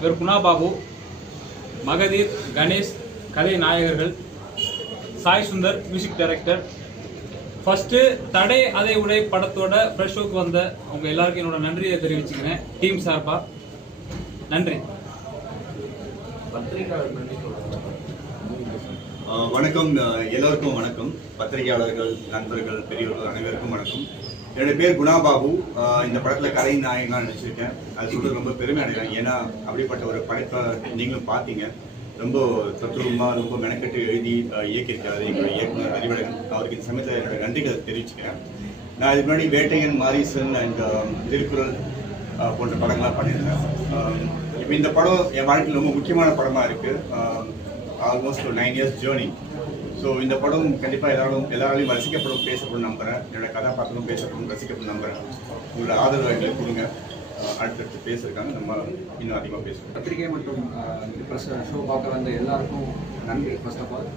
இவர் குணாபாபு, மகதீர், கணேஷ் கலை நாயகர்கள், Sai Sundar music director. First தடை அதை உடை படத்தோட ஃப்ரெஷ் ஷோக்கு வந்த அவங்க எல்லாருக்கும் என்னோட நன்றியை தெரிவிச்சுக்கிறேன் டீம் சார்பாக. நன்றி. வணக்கம், எல்லோருக்கும் வணக்கம். பத்திரிகையாளர்கள், நண்பர்கள், பெரியவர்கள் அனைவருக்கும் வணக்கம். என்னுடைய பேர் குணாபாபு. இந்த படத்தில் கலை நாயகனாக நினச்சிருக்கேன். அது சொல்றது ரொம்ப பெருமை அடைகிறேன். ஏன்னா அப்படிப்பட்ட ஒரு படைப்பை நீங்களும் பார்த்தீங்க. ரொம்ப தத்துவமாக ரொம்ப மெனக்கெட்டு எழுதி இயக்கியிருக்காரு எங்களுடைய இயக்குனர் அறிவழகன். அவருக்கு இந்த சமயத்தில் என்னோட நன்றிகளை தெரிவிச்சுக்கிறேன். நான் இதுக்கு முன்னாடி வேட்டையன், மாரீசன் அண்ட் திருக்குறள் போன்ற படங்கள்லாம் பண்ணியிருந்தேன். இப்போ இந்த படம் என் வாழ்க்கையில் ரொம்ப முக்கியமான படமாக இருக்குது. ஆல்மோஸ்ட் ஒரு 9 years ஜேர்னி. ஸோ இந்த படம் கண்டிப்பாக எல்லாராலையும் ரசிக்கப்படும், பேசப்படும் நம்புகிறேன். என்னோட கதாபாத்திரம் பேசப்படும், ரசிக்கப்படும் நம்புகிறேன். உங்களோட ஆதரவு எங்களுக்கு கொடுங்க. அடுத்தடுத்து பேசுறதுக்காக நம்ம இன்னும் அதிகமாக பேசுவோம். பத்திரிகை மற்றும் ப்ரெஸ் ஷோ பார்க்க வந்த எல்லாருக்கும் நன்றி. First of all